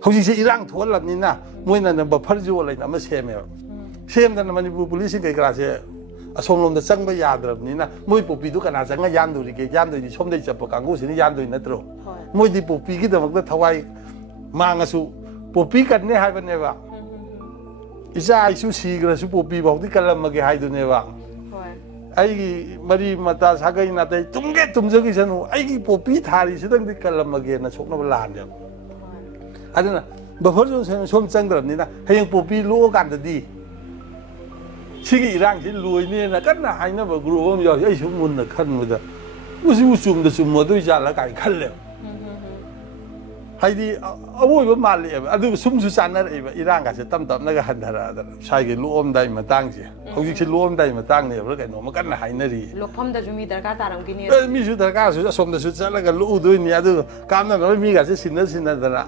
เขาจริงๆอีร่างทวนแบบนี้นะมวยนั่นแบบพัฒโยอะไรนะไม่เชื่อไหมเชื่อมแต่มันมี polisi กันกระเชื่อสมรมจะจังไปยาแบบนี้นะมวยปุ๊บปีทุกขนาดจังก็ยันดูดิเกยันดูดิชมได้จับปกังกูสินี่ยันดูนั่นตรงมวยที่ปุ๊บปีกี่แต่มันก็ทวายมางสุปุ๊บปีกันเนี่ยให้เป็นไงวะอีจ้าไอชูชีกันสุปุ๊บปีบอกที่กันละมาเกี่ยให้ดูเนี่ยวะไอ้มาดีมาตาสักกันนั่นแต่ตุ้งเกตุ้มจะกี่ฉันไอ้ปุ๊บปีทาริสุดที่กันละมาเกี่ยนะชกนับล้านเดียวอันนั้นนะแบบพอชมจังแบบนี้นะให้ยังปุ๊บปีรู้กันแต่ดีชิคกี้ร่างที่รวยเนี่ยนะก็น่าให้นะแบบกลัวมันยอดไอ้ชมมุนนะขั้นมันจะอุซิอุซุมแต่ซุมมาด้วยจานละไก่ขั้นเลยให้ดีเอาไว้ประมาณเลยอันนี้ซุมสุสานนั่นเองอีร่างก็จะตั้มตั้มนั่นก็หันดาราใช่ก็รู้อมได้มาตั้งสิเขาจริงๆรู้อมได้มาตั้งเนี่ยเพราะไอ้หนูมันก็น่าให้นะดีลูกพ่อมแต่จะมีดรการตารางกินเนี่ยมีชุดดรการสุดสมแต่สุดแล้วก็รู้ด้วยเนี่ยดูการนั้นไม่มีก็จะสินนั่นแต่ละ